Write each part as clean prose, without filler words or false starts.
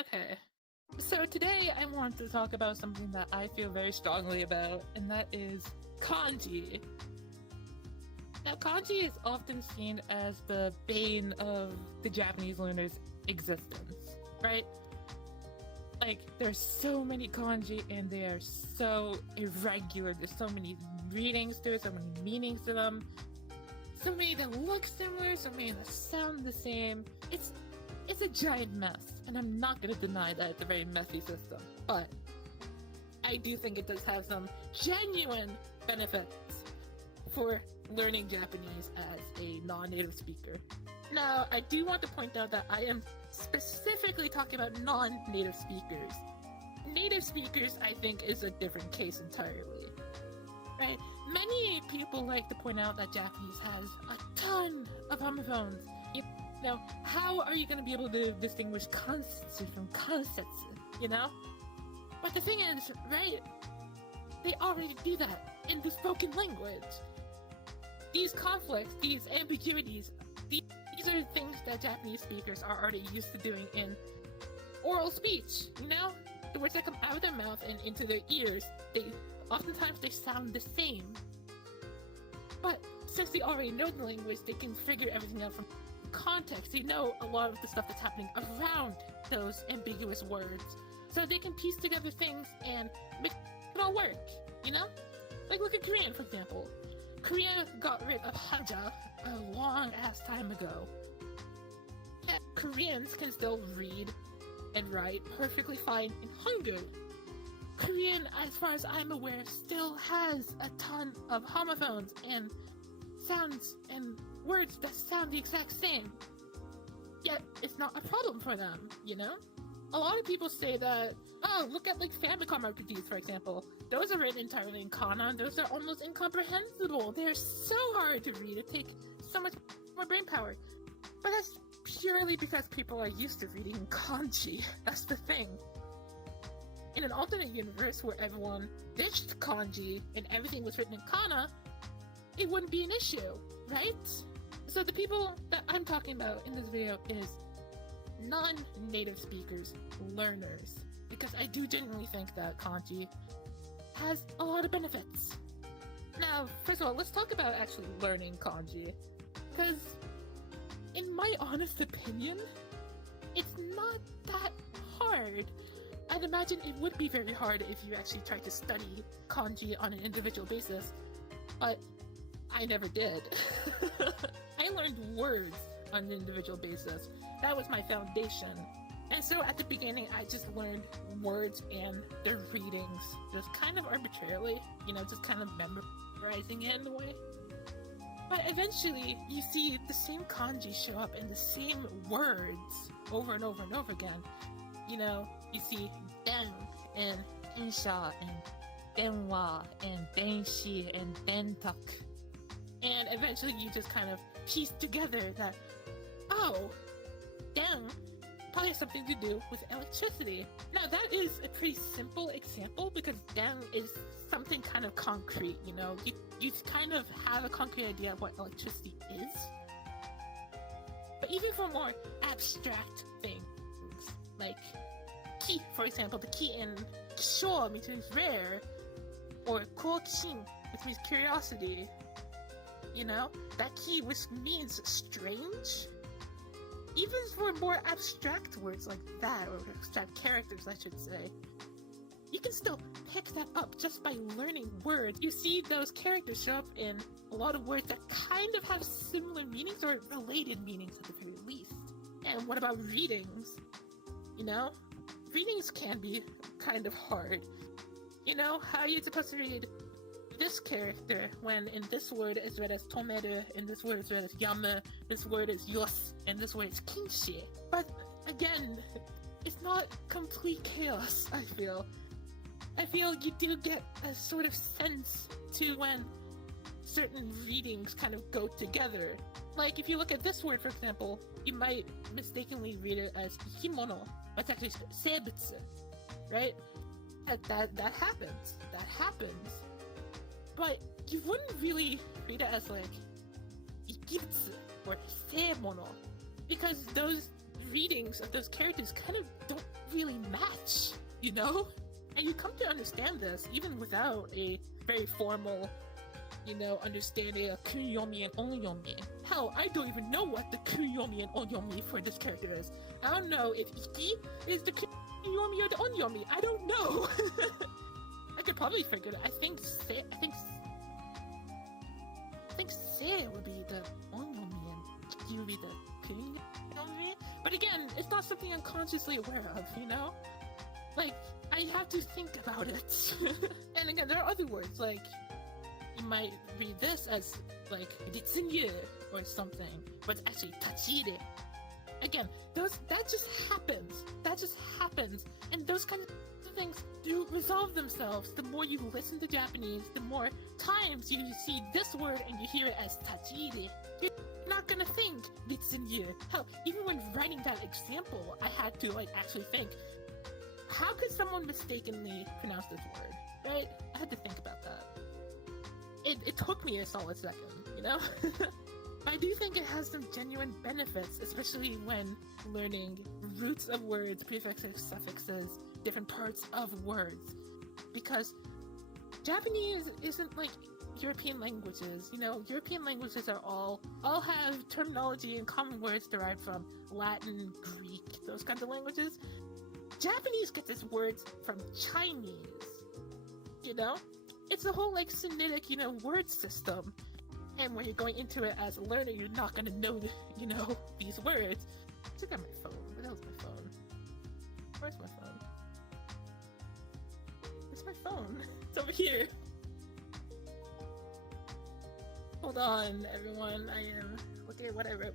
Okay. So today I want to talk about something that I feel very strongly about, and that is kanji. Now, kanji is often seen as the bane of the Japanese learner's existence, right? Like, there's so many kanji and they are so irregular. There's so many readings to it, so many meanings to them, so many that look similar, so many that sound the same. It's a giant mess, and I'm not gonna deny that it's a very messy system, but I do think it does have some genuine benefits for learning Japanese as a non-native speaker. Now, I do want to point out that I am specifically talking about non-native speakers. Native speakers, I think, is a different case entirely. Right? Many people like to point out that Japanese has a ton of homophones. Now, how are you going to be able to distinguish kansetsu from kansetsu, you know? But the thing is, right, they already do that in the spoken language. These conflicts, these ambiguities, these are things that Japanese speakers are already used to doing in oral speech, you know? The words that come out of their mouth and into their ears, oftentimes they sound the same. But since they already know the language, they can figure everything out from context. They know a lot of the stuff that's happening around those ambiguous words, so they can piece together things and make it all work, you know? Like, look at Korean, for example. Korea got rid of hanja a long ass time ago. Yet Koreans can still read and write perfectly fine in Hangul. Korean, as far as I'm aware, still has a ton of homophones and sounds and words that sound the exact same. Yet, it's not a problem for them, you know? A lot of people say that, oh, look at like Famicom RPGs, for example. Those are written entirely in kana, those are almost incomprehensible. They're so hard to read, it takes so much more brain power. But that's purely because people are used to reading kanji. That's the thing. In an alternate universe where everyone ditched kanji and everything was written in kana, it wouldn't be an issue, right? So the people that I'm talking about in this video is non-native speakers, learners, because I do genuinely think that kanji has a lot of benefits. Now, first of all, let's talk about actually learning kanji, because in my honest opinion, it's not that hard. I'd imagine it would be very hard if you actually tried to study kanji on an individual basis, but I never did. I learned words on an individual basis. That was my foundation. And so at the beginning, I just learned words and their readings, just kind of arbitrarily, you know, just kind of memorizing it in a way. But eventually, you see the same kanji show up in the same words over and over and over again. You know, you see den and insha and denwa and denshi and dentak. And eventually you just kind of piece together that, oh, den probably has something to do with electricity. Now that is a pretty simple example because den is something kind of concrete, you know? You kind of have a concrete idea of what electricity is. But even for more abstract things, like ki, for example, the ki in kisho, which means rare, or kokishin, which means curiosity. You know, that ki, which means strange. Even for more abstract words like that, or abstract characters, I should say, you can still pick that up just by learning words. You see those characters show up in a lot of words that kind of have similar meanings or related meanings at the very least. And what about readings? You know, readings can be kind of hard. You know, how are you supposed to read this character when in this word is read as tomeru, in this word is read as yamu, this word is yos, and this word is kinshi? But again, it's not complete chaos, I feel. I feel you do get a sort of sense to when certain readings kind of go together. Like, if you look at this word, for example, you might mistakenly read it as himono, but it's actually seibutsu, right? That happens. That happens. But you wouldn't really read it as, like, ikitsu or seimono, because those readings of those characters kind of don't really match, you know? And you come to understand this even without a very formal, you know, understanding of kuyomi and onyomi. Hell, I don't even know what the kuyomi and onyomi for this character is. I don't know if Iki is the kuyomi or the onyomi. I don't know. I could probably figure it. I think Se would be the onyomi and Iki would be the kuyomi. But again, it's not something I'm consciously aware of, you know? Like, I have to think about it. And again, there are other words, like, you might read this as, like, ritsunye or something, but it's actually tachire. Again, that just happens. That just happens. And those kinds of things do resolve themselves. The more you listen to Japanese, the more times you see this word and you hear it as tachire. You're not gonna think ritsunye. Hell, even when writing that example, I had to, like, actually think, how could someone mistakenly pronounce this word, right? I had to think about that. It took me a solid second, you know? I do think it has some genuine benefits, especially when learning roots of words, prefixes, suffixes, different parts of words. Because Japanese isn't like European languages, you know? European languages are all have terminology and common words derived from Latin, Greek, those kinds of languages. Japanese gets its words from Chinese, you know? It's a whole, like, Sinitic, you know, word system. And when you're going into it as a learner, you're not gonna know, you know, these words. Check out my phone. Where the hell's my phone? Where's my phone? Where's my phone? It's over here. Hold on, everyone. I am looking at what I wrote.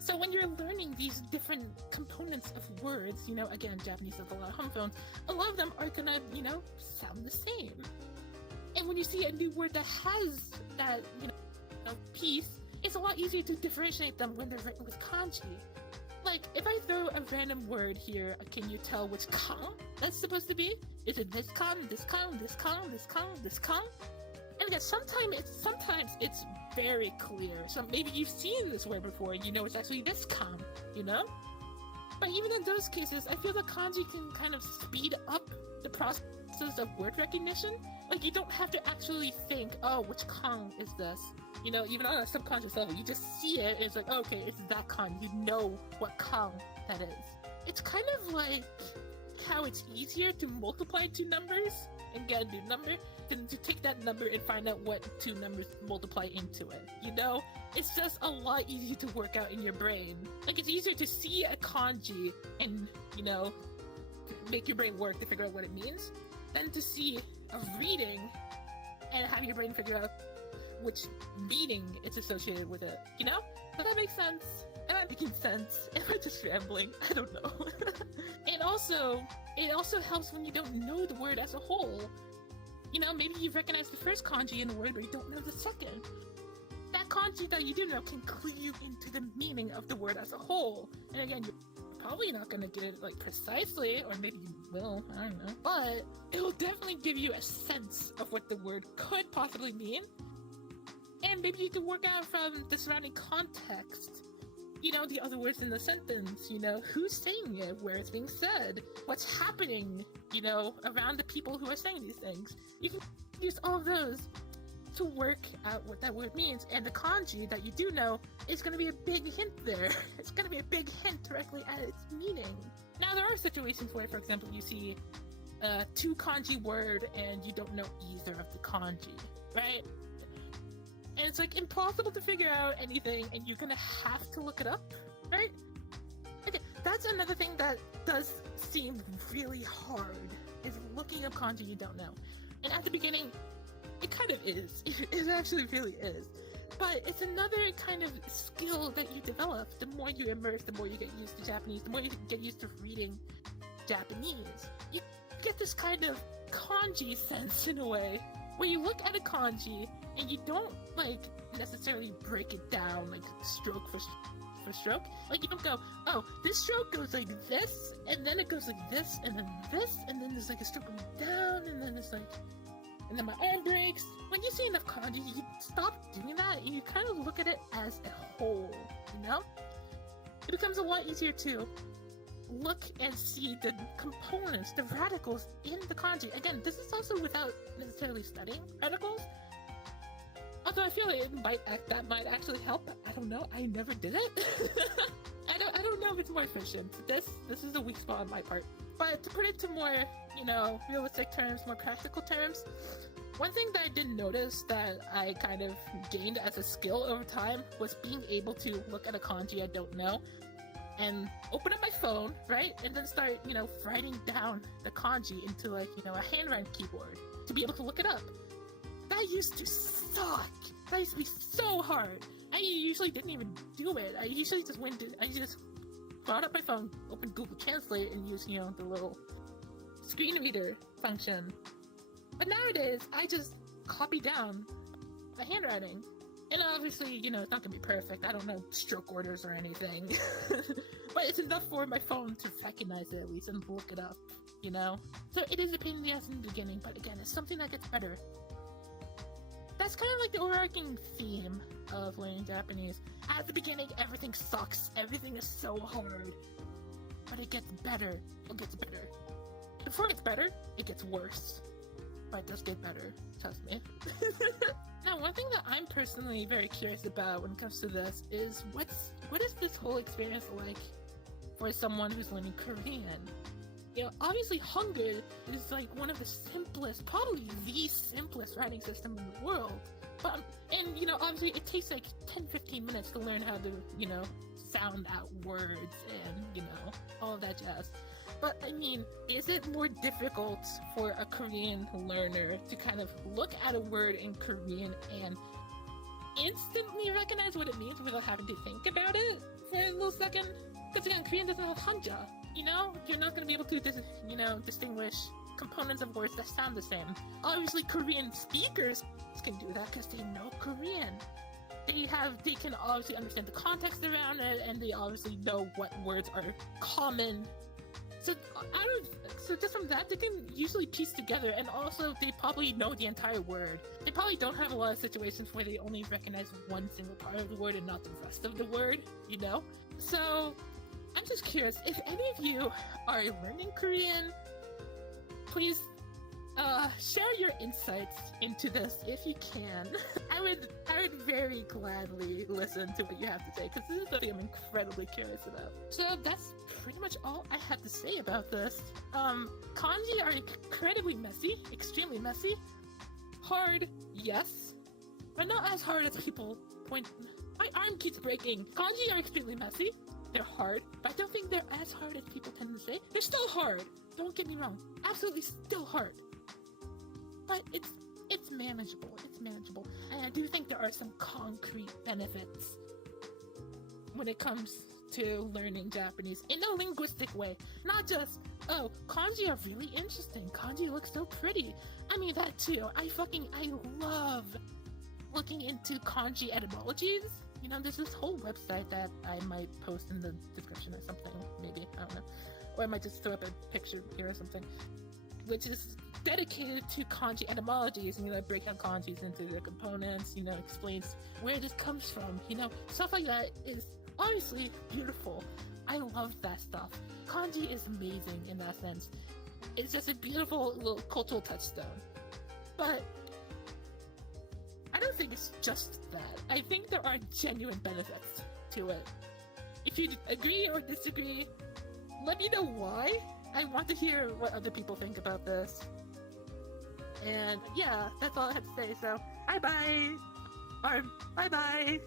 So when you're learning these different components of words, you know, again, Japanese has a lot of homophones, a lot of them are gonna, you know, sound the same. And when you see a new word that has that, you know, piece, it's a lot easier to differentiate them when they're written with kanji. Like, if I throw a random word here, can you tell which kan that's supposed to be? Is it this kan, this kan, this kan, this kan, this kan? And again, sometimes it's very clear. So maybe you've seen this word before, you know it's actually this kan, you know? But even in those cases, I feel that kanji can kind of speed up the process of word recognition. Like, you don't have to actually think, oh, which kan is this? You know, even on a subconscious level, you just see it, and it's like, oh, okay, it's that kan. You know what kan that is. It's kind of like how it's easier to multiply two numbers and get a new number than to take that number and find out what two numbers multiply into it. You know? It's just a lot easier to work out in your brain. Like, it's easier to see a kanji and, you know, make your brain work to figure out what it means than to see a reading and have your brain figure out which meaning it's associated with it, you know? Does that make sense? Am I making sense? Am I just rambling? I don't know. And also, it also helps when you don't know the word as a whole. You know, maybe you recognize the first kanji in the word, but you don't know the second. That kanji that you do know can clue you into the meaning of the word as a whole. And again, you're probably not gonna get it, like, precisely, or maybe you will, I don't know. But it will definitely give you a sense of what the word could possibly mean. And maybe you can work out from the surrounding context, you know, the other words in the sentence, you know, who's saying it, where it's being said, what's happening, you know, around the people who are saying these things. You can use all of those to work out what that word means, and the kanji that you do know is going to be a big hint there. It's going to be a big hint directly at its meaning. Now, there are situations where, for example, you see a two kanji word and you don't know either of the kanji, right? And it's like impossible to figure out anything, and you're gonna have to look it up, right? Okay, that's another thing that does seem really hard, is looking up kanji you don't know. And at the beginning, it kind of is. It actually really is. But it's another kind of skill that you develop. The more you immerse, the more you get used to Japanese, the more you get used to reading Japanese. You get this kind of kanji sense in a way, where you look at a kanji and you don't, like, necessarily break it down, like, stroke for stroke. Like, you don't go, oh, this stroke goes like this, and then it goes like this, and then this, and then there's, like, a stroke going down, and then it's like, and then my arm breaks. When you see enough kanji, you stop doing that, and you kind of look at it as a whole, you know? It becomes a lot easier to look and see the components, the radicals in the kanji. Again, this is also without necessarily studying radicals. Although I feel like that might actually help. I don't know. I never did it. I don't know if it's more efficient. This is a weak spot on my part. But to put it to more, realistic terms, more practical terms, one thing that I didn't notice that I kind of gained as a skill over time was being able to look at a kanji I don't know and open up my phone, right? And then start, writing down the kanji into like, a handwriting keyboard to be able to look it up. That used to suck. That used to be so hard. I usually didn't even do it. I usually just brought up my phone, opened Google Translate, and used, the little screen reader function. But nowadays, I just copy down my handwriting. And obviously, it's not gonna be perfect. I don't know stroke orders or anything. But it's enough for my phone to recognize it at least and look it up, So it is a pain in the ass in the beginning, but again, it's something that gets better. That's kind of like the overarching theme of learning Japanese. At the beginning, everything sucks. Everything is so hard. But it gets better. It gets better. Before it gets better, it gets worse. But it does get better. Trust me. Now, one thing that I'm personally very curious about when it comes to this is what is this whole experience like for someone who's learning Korean? Obviously Hangul is like one of the simplest, probably the simplest writing system in the world. But, obviously it takes like 10-15 minutes to learn how to, sound out words and, all of that jazz. But, is it more difficult for a Korean learner to kind of look at a word in Korean and instantly recognize what it means without having to think about it for a little second? Because again, Korean doesn't have hanja. You're not going to be able to, distinguish components of words that sound the same. Obviously, Korean speakers can do that because they know Korean. They can obviously understand the context around it, and they obviously know what words are common. So just from that, they can usually piece together, and also they probably know the entire word. They probably don't have a lot of situations where they only recognize one single part of the word and not the rest of the word, So, I'm just curious, if any of you are learning Korean, please share your insights into this if you can. I would very gladly listen to what you have to say, because this is something I'm incredibly curious about. So that's pretty much all I have to say about this. Kanji are incredibly messy, extremely messy. Hard, yes, but not as hard as people point. My arm keeps breaking. Kanji are extremely messy. They're hard, but I don't think they're as hard as people tend to say. They're still hard. Don't get me wrong. Absolutely still hard. But it's manageable. It's manageable. And I do think there are some concrete benefits when it comes to learning Japanese in a linguistic way. Not just, oh, kanji are really interesting. Kanji looks so pretty. That too. I love looking into kanji etymologies. There's this whole website that I might post in the description or something, maybe, I don't know. Or I might just throw up a picture here or something, which is dedicated to kanji etymologies, break down kanjis into their components, explains where this comes from, stuff like that is obviously beautiful. I love that stuff. Kanji is amazing in that sense. It's just a beautiful little cultural touchstone. But I don't think it's just that. I think there are genuine benefits to it. If you agree or disagree, let me know why. I want to hear what other people think about this. And yeah, that's all I have to say. So, bye-bye! Or bye-bye!